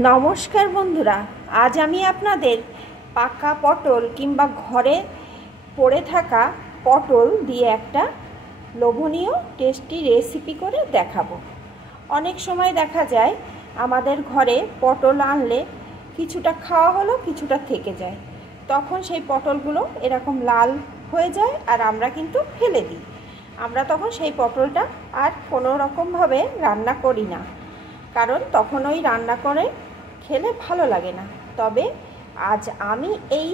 নমস্কার বন্ধুরা, আজ আমি আপনাদের পাকা পটল কিংবা ঘরে পড়ে থাকা পটল দিয়ে একটা লোভনীয় টেস্টি রেসিপি করে দেখাবো। অনেক সময় দেখা যায় আমাদের ঘরে পটল আনলে কিছুটা খাওয়া হলো, কিছুটা থেকে যায়। তখন সেই পটলগুলো এরকম লাল হয়ে যায় আর আমরা কিন্তু ফেলে দিই। আমরা তখন সেই পটলটা আর কোনো রকমভাবে রান্না করি না, কারণ তখন ওই রান্না করে খেলে ভালো লাগে না। তবে আজ আমি এই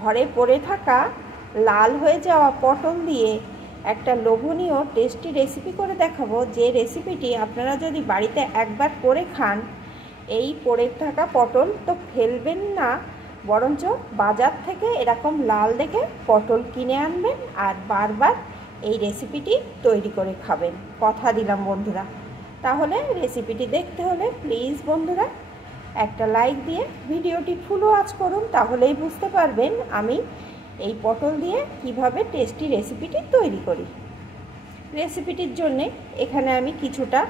ঘরে পড়ে থাকা লাল হয়ে যাওয়া পটল দিয়ে একটা লোভনীয় টেস্টি রেসিপি করে দেখাবো, যে রেসিপিটি আপনারা যদি বাড়িতে একবার করে খান, এই পড়ে থাকা পটল তো ফেলবেন না, বরঞ্চ বাজার থেকে এরকম লাল দেখে পটল কিনে আনবেন আর বারবার এই রেসিপিটি তৈরি করে খাবেন। কথা দিলাম বন্ধুরা। তাহলে রেসিপিটি দেখতে হলে প্লিজ বন্ধুরা একটা লাইক দিয়ে ভিডিওটি ফুল ওয়াচ করুন, তাহলেই বুঝতে পারবেন আমি এই পটল দিয়ে কিভাবে টেস্টি রেসিপিটি তৈরি করি। রেসিপিটির জন্যে এখানে আমি কিছুটা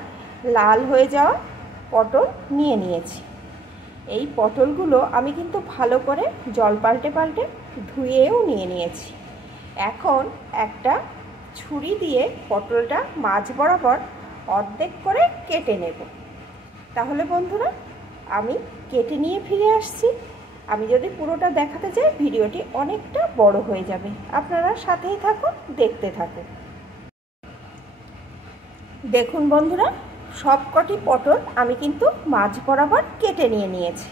লাল হয়ে যাওয়া পটল নিয়ে নিয়েছি। এই পটলগুলো আমি কিন্তু ভালো করে জল পাল্টে পাল্টে ধুয়েও নিয়ে নিয়েছি। এখন একটা ছুরি দিয়ে পটলটা মাঝ বরাবর অর্ধেক করে কেটে নেব। তাহলে বন্ধুরা আমি কেটে নিয়ে ফিরে আসছি। আমি যদি পুরোটা দেখাতে যাই ভিডিওটি অনেকটা বড় হয়ে যাবে, আপনারা সাথেই থাকুন, দেখতে থাকুন। দেখুন বন্ধুরা, সবকটি পটল আমি কিন্তু মাঝ বরাবর কেটে নিয়েছি।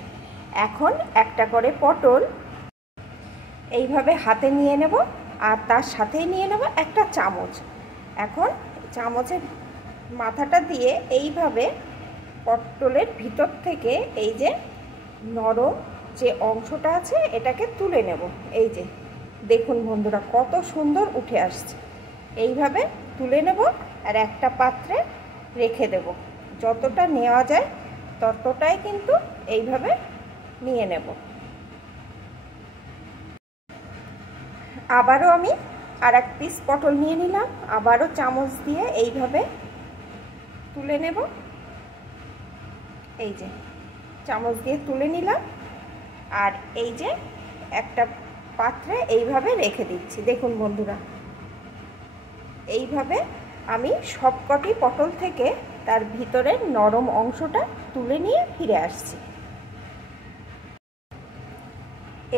এখন একটা করে পটল এইভাবে হাতে নিয়ে নেব আর তার সাথেই নিয়ে নেব একটা চামচ। এখন চামচের মাথাটা দিয়ে এইভাবে পটলের ভিতর থেকে এই যে নরম যে অংশটা আছে এটাকে তুলে নেব। এই যে দেখুন বন্ধুরা, কত সুন্দর উঠে আসছে। এইভাবে তুলে নেব আর একটা পাত্রে রেখে দেব। যতটা নেওয়া যায় ততটাই কিন্তু এইভাবে নিয়ে নেব। আবারও আমি আর এক পিস পটল নিয়ে নিলাম, আবারও চামচ দিয়ে এইভাবে তুলে নেব। এই যে চামচ দিয়ে তুলে নিলাম আর এই যে একটা পাত্রে এইভাবে রেখে দিচ্ছি। দেখুন বন্ধুরা, এইভাবে আমি সবকটি পটল থেকে তার ভিতরের নরম অংশটা তুলে নিয়ে ফিরে আসছি।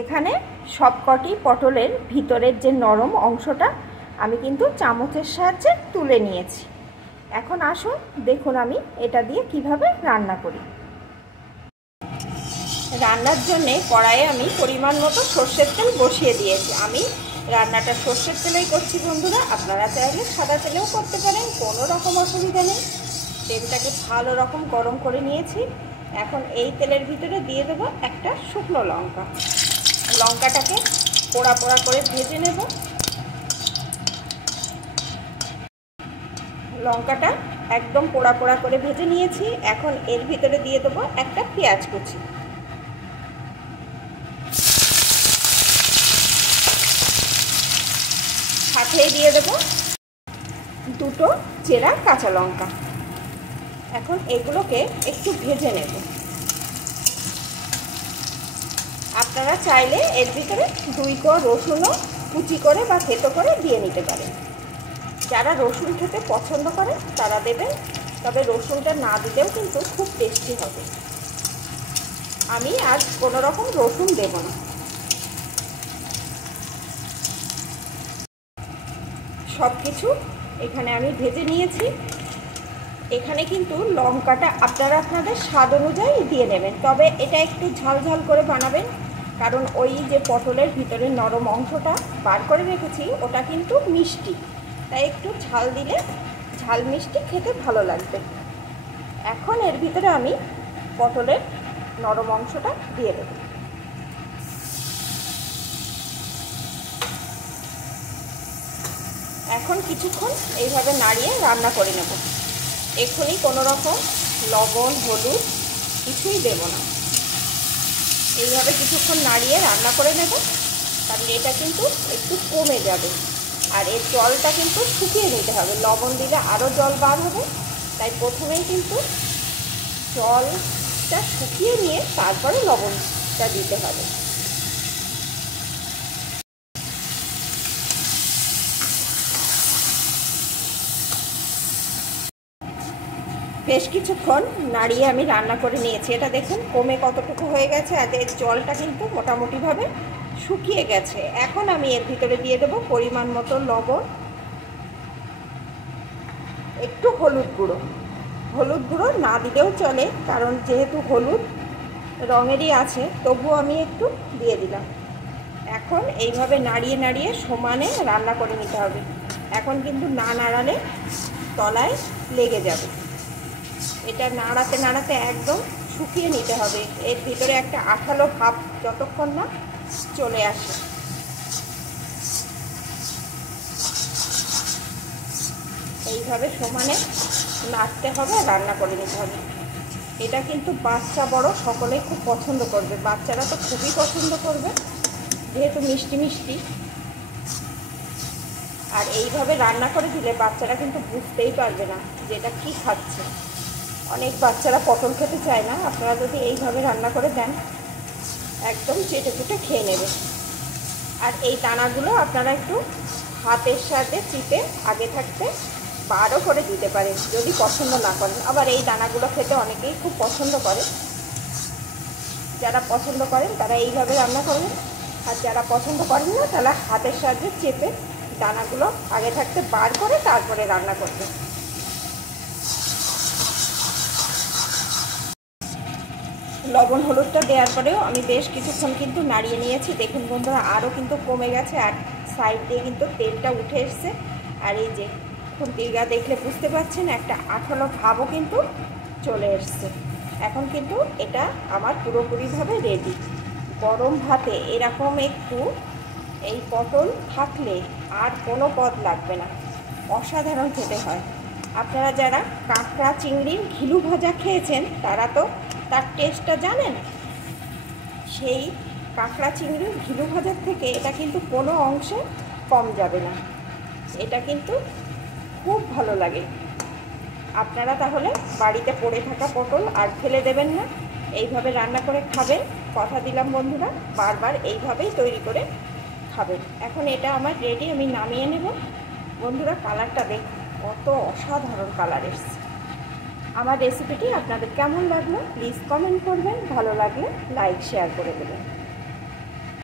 এখানে সবকটি পটলের ভিতরের যে নরম অংশটা আমি কিন্তু চামচের সাহায্যে তুলে নিয়েছি। এখন আসুন দেখুন আমি এটা দিয়ে কিভাবে রান্না করি। রান্নার জন্যে কড়াইয়ে আমি পরিমাণ মতো সর্ষের তেল বসিয়ে দিয়েছি। আমি রান্নাটা সর্ষের তেলেই করছি বন্ধুরা, আপনারা চাইলে সাদা তেলেও করতে পারেন, কোনো রকম অসুবিধা নেই। তেলটাকে ভালো রকম গরম করে নিয়েছি। এখন এই তেলের ভিতরে দিয়ে দেবো একটা শুকনো লঙ্কা। লঙ্কাটাকে পোড়া পোড়া করে ভেজে নেব। লঙ্কাটা একদম পোড়া পোড়া করে ভেজে নিয়েছি। এখন এর ভিতরে দিয়ে দেবো একটা পেঁয়াজ কুচি। সাথেই দিয়ে দেবো দুটো চেরা কাঁচা লঙ্কা। এখন এগুলোকে একটু ভেজে নেব। আপনারা চাইলে এর ভিতরে 2 কোয়া রসুনও কুচি করে বা থেতো করে দিয়ে নিতে পারেন। যারা রসুন খেতে পছন্দ করে তারা দেবেন, তবে রসুনটা না দিলেও কিন্তু খুব টেস্টি হবে। আমি আজ কোনো রকম রসুন দেব না। সব কিছু এখানে আমি ভেজে নিয়েছি। এখানে কিন্তু লঙ্কাটা আপনারা আপনাদের স্বাদ অনুযায়ী দিয়ে নেবেন, তবে এটা একটু ঝাল ঝাল করে বানাবেন, কারণ ওই যে পটলের ভিতরে নরম অংশটা বার করে রেখেছি ওটা কিন্তু মিষ্টি, তাই একটু ঝাল দিলে ঝাল মিষ্টি খেতে ভালো লাগবে। এখন এর ভিতরে আমি পটলের নরম অংশটা দিয়ে দেব। এখন কিছুক্ষণ এইভাবে নাড়িয়ে রান্না করে নেব। এখনই কোনো রকম লবণ হলুদ কিছুই দেব না। এইভাবে কিছুক্ষণ নাড়িয়ে রান্না করে নেব, তাহলে এটা কিন্তু একটু কমে যাবে। আর এর জলটা কিন্তু শুকিয়ে নিতে হবে, লবণ দিলে আরও জল বার হবে। তাই প্রথমেই কিন্তু জল পেস্টটা শুকিয়ে নিয়ে তারপরে লবণটা দিতে হবে। বেশ কিছুক্ষণ নাড়িয়ে আমি রান্না করে নিয়েছি। এটা দেখুন কমে কতটুকু হয়ে গেছে, আর এর জলটা কিন্তু মোটামুটিভাবে শুকিয়ে গেছে। এখন আমি এর ভিতরে দিয়ে দেবো পরিমাণ মতো লবণ, একটু হলুদ গুঁড়ো। হলুদ গুঁড়ো না দিলেও চলে, কারণ যেহেতু হলুদ রঙেরই আছে, তবুও আমি একটু দিয়ে দিলাম। এখন এইভাবে নাড়িয়ে নাড়িয়ে সমানে রান্না করে নিতে হবে। এখন কিন্তু না নাড়ালে তলায় লেগে যাবে। এটা নাড়াতে নাড়াতে একদম শুকিয়ে নিতে হবে। এর ভিতরে একটা আঠালো ভাব যতক্ষণ না চলে আসে। এইভাবে সমানে নাড়তে হবে, রান্না করে নিতে হবে। এটা কিন্তু বাচ্চা বড় সকলেই খুব পছন্দ করবে। বাচ্চারা তো খুবই পছন্দ করবে, যেহেতু মিষ্টি মিষ্টি। আর এইভাবে রান্না করে দিলে বাচ্চারা কিন্তু বুঝতেই পারবে না যে এটা কী খাচ্ছে। অনেক বাচ্চারা পটল খেতে চায় না, আপনারা যদি এইভাবে রান্না করে দেন একদম চেটে চুটে খেয়ে নেবে। আর এই দানাগুলো আপনারা একটু হাতের সাথে চিপে আগে থাকতে বারও করে দিতে পারেন যদি পছন্দ না করেন। আবার এই দানাগুলো খেতে অনেকেই খুব পছন্দ করে। যারা পছন্দ করেন তারা এইভাবে রান্না করবেন, আর যারা পছন্দ করেন না তারা হাতের সাহায্যে চেপে দানাগুলো আগে থাকতে বার করে তারপরে রান্না করবেন। লবণ হলুদটা দেওয়ার পরেও আমি বেশ কিছুক্ষণ কিন্তু নাড়িয়ে নিয়েছি। দেখুন বন্ধুরা, আরও কিন্তু কমে গেছে, আর সাইড দিয়ে কিন্তু তেলটা উঠে এসছে। আর এই যে খুন্তির গা দেখলে বুঝতে পারছেন একটা আঠালো ভাবও কিন্তু চলে এসছে। এখন কিন্তু এটা আমার পুরোপুরিভাবে রেডি। গরম ভাতে এরকম একটু এই পটল থাকলে আর কোনো পদ লাগবে না, অসাধারণ খেতে হয়। আপনারা যারা কাঁকড়া চিংড়ির ঘিলু ভাজা খেয়েছেন তারা তো তার টেস্টটা জানেন। সেই কাঁকড়া চিংড়ির ঘিলু ভাজার থেকে এটা কিন্তু কোনো অংশে কম যাবে না। এটা কিন্তু খুব ভালো লাগে। আপনারা তাহলে বাড়িতে পড়ে থাকা পটল আর ফেলে দেবেন না, এইভাবে রান্না করে খাবেন। কথা দিলাম বন্ধুরা, বারবার এইভাবেই তৈরি করে খাবেন। এখন এটা আমার রেডি, আমি নামিয়ে নেব। বন্ধুরা কালারটা দেখুন, কত অসাধারণ কালার এসছে। আমার রেসিপিটি আপনাদের কেমন লাগলো প্লিজ কমেন্ট করবেন, ভালো লাগলে লাইক শেয়ার করে দেবেন।